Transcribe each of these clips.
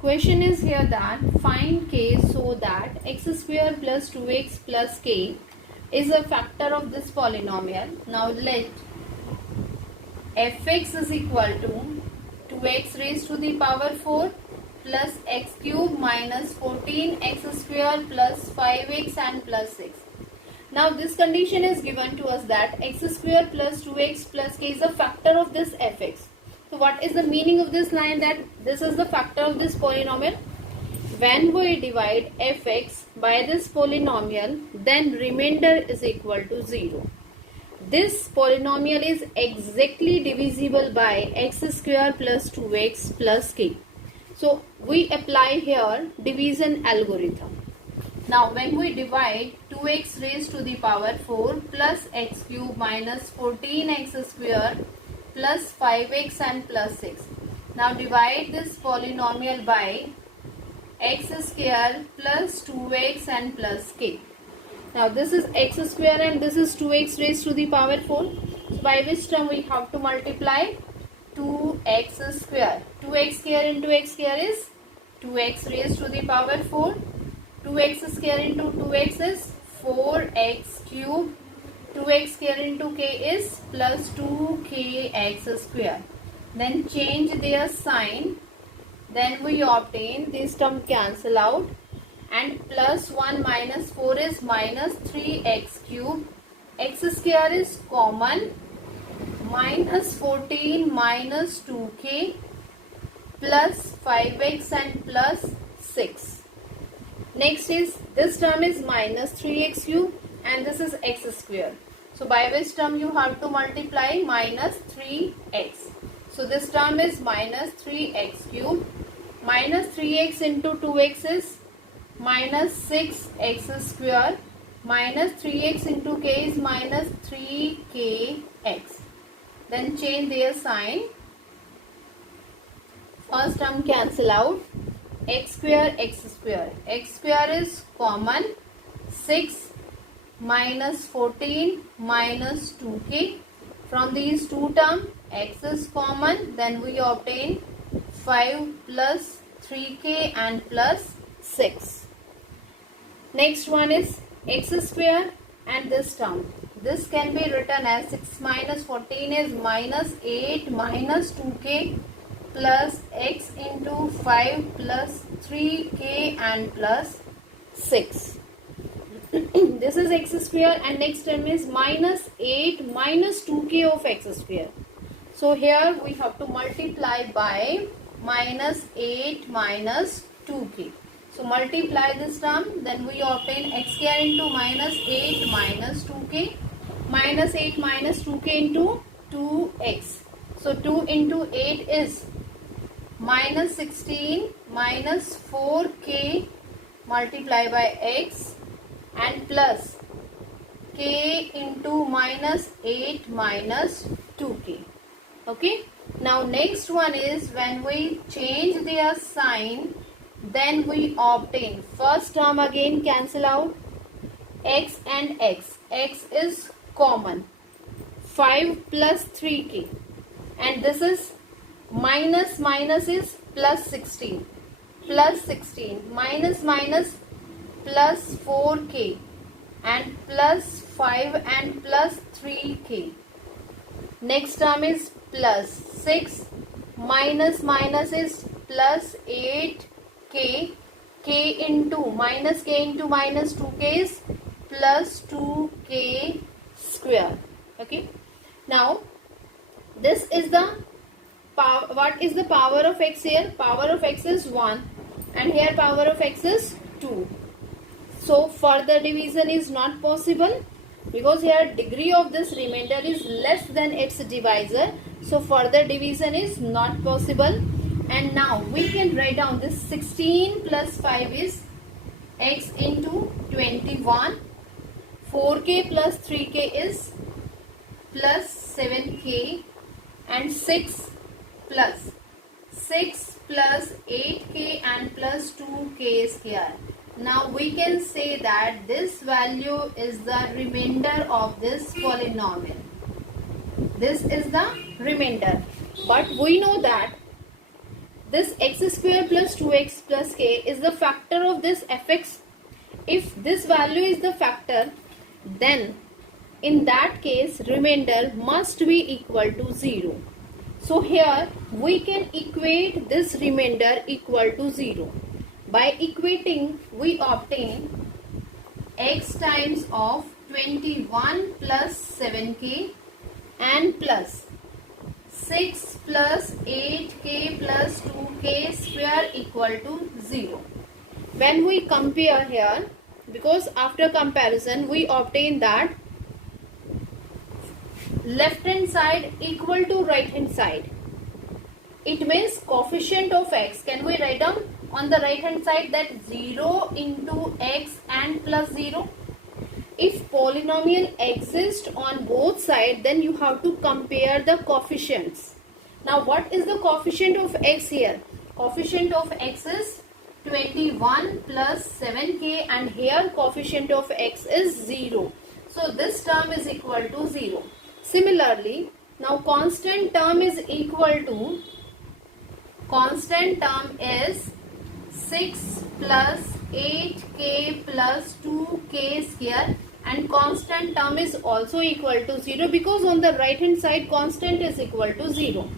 Question is here that find k so that x square plus 2x plus k is a factor of this polynomial. Now let fx is equal to 2x raised to the power 4 plus x cube minus 14x square plus 5x and plus 6. Now this condition is given to us that x square plus 2x plus k is a factor of this fx. So what is the meaning of this line, that this is the factor of this polynomial? When we divide fx by this polynomial, then remainder is equal to 0. This polynomial is exactly divisible by x square plus 2x plus k. So we apply here division algorithm. Now when we divide 2x raised to the power 4 plus x cube minus 14x square plus 5x and plus 6. Now divide this polynomial by x square plus 2x and plus k. Now this is x square and this is 2x raised to the power 4. So by which term we have to multiply? 2x square. 2x square into x square is 2x raised to the power 4. 2x square into 2x is 4x cube. 2x square into k is plus 2kx square. Then change their sign. Then we obtain this term cancel out. And plus 1 minus 4 is minus 3x cube. X square is common. Minus 14 minus 2k plus 5x and plus 6. Next is this term is minus 3x cube and this is x square. So by which term you have to multiply? Minus 3x. So this term is minus 3x cube. Minus 3x into 2x is minus 6x square. Minus 3x into k is minus 3kx. Then change their sign. First term cancel out. X square, x square. X square is common. 6 minus 14 minus 2k. From these two terms, x is common. Then we obtain 5 plus 3k and plus 6. Next one is x square and this term. This can be written as 6 minus 14 is minus 8 minus 2k plus x into 5 plus 3k and plus 6. This is x square and next term is minus 8 minus 2k of x square. So here we have to multiply by minus 8 minus 2k. So multiply this term, then we obtain x square into minus 8 minus 2k. Minus 8 minus 2k into 2x. So 2 into 8 is minus 16 minus 4k multiply by x and plus k into minus 8 minus 2k. Okay. Now next one is when we change their sign, then we obtain first term again cancel out x and x. X is common. 5 plus 3k and this is minus minus is plus 16 minus minus plus 4k and plus 5 and plus 3k. Next term is plus 6 minus minus is plus 8k. K into minus 2k is plus 2k square. Okay. Now this is the power. What is the power of x here? Power of x is 1 and here power of x is 2. So further division is not possible because here degree of this remainder is less than its divisor. So further division is not possible. And now we can write down this 16 plus 5 is x into 21. 4k plus 3k is plus 7k and 6 plus 8k and plus 2k is here. Now we can say that this value is the remainder of this polynomial. This is the remainder. But we know that this x square plus 2x plus k is the factor of this fx. If this value is the factor, then in that case remainder must be equal to 0. So here we can equate this remainder equal to 0. By equating, we obtain x times of 21 plus 7k and plus 6 plus 8k plus 2k square equal to 0. When we compare here, because after comparison we obtain that left hand side equal to right hand side. It means coefficient of x, can we write down on the right hand side that 0 into x and plus 0? If polynomial exists on both sides, then you have to compare the coefficients. Now what is the coefficient of x here? Coefficient of x is 21 plus 7k and here coefficient of x is 0. So this term is equal to 0. Similarly, now constant term is 6 plus 8k plus 2k square, and constant term is also equal to 0 because on the right hand side constant is equal to 0.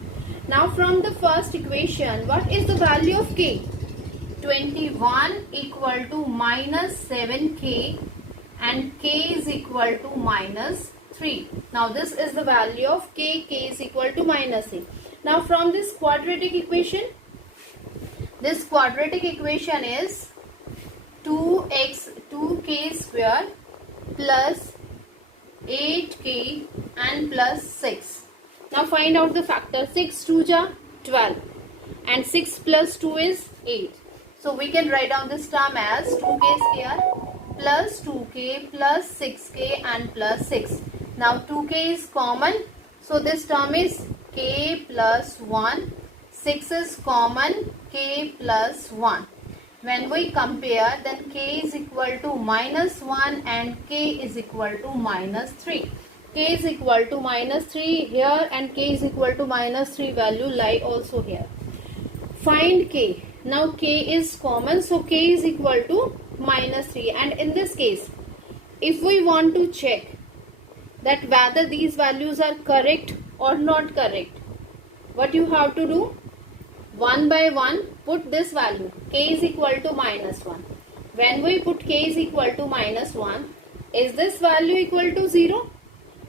Now from the first equation, what is the value of k? 21 equal to minus 7k and k is equal to minus 3. Now this is the value of k is equal to minus 3. Now from this quadratic equation is 2k square plus 8k and plus 6. Now find out the factor. 6 2 ja 12 and 6 plus 2 is 8. So we can write down this term as 2k square plus 2k plus 6k and plus 6. Now 2k is common, so this term is k plus 1. 6 is common, k plus 1. When we compare, then k is equal to minus 1 and k is equal to minus 3. K is equal to minus 3 here and k is equal to minus 3 value lie also here. Find k. Now k is common, so k is equal to minus 3, and in this case if we want to check that whether these values are correct or not correct, what you have to do? One by one put this value. K is equal to minus 1. When we put k is equal to minus 1, is this value equal to 0?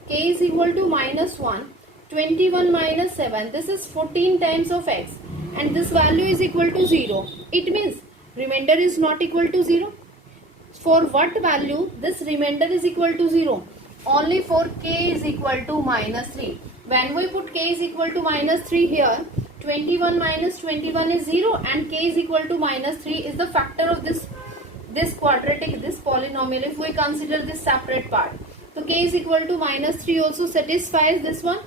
K is equal to minus 1. 21 minus 7. This is 14 times of x. And this value is equal to 0. It means remainder is not equal to 0. For what value this remainder is equal to 0? Only for k is equal to minus 3. When we put k is equal to minus 3 here, 21 minus 21 is 0 and k is equal to minus 3 is the factor of this quadratic, this polynomial, if we consider this separate part. So k is equal to minus 3 also satisfies this one.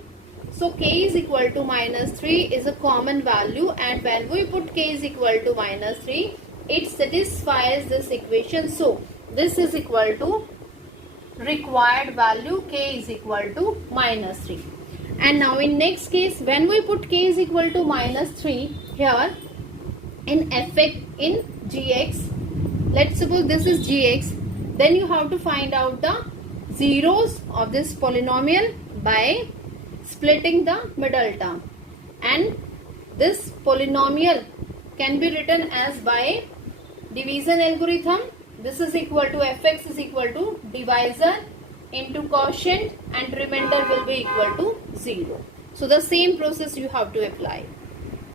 So k is equal to minus 3 is a common value, and when we put k is equal to minus 3, it satisfies this equation. So this is equal to required value, k is equal to minus 3. And now in next case, when we put k is equal to minus 3 here in gx, let's suppose this is gx, then you have to find out the zeros of this polynomial by splitting the middle term, and this polynomial can be written as by division algorithm. This is equal to fx is equal to divisor into quotient and remainder will be equal to 0. So the same process you have to apply.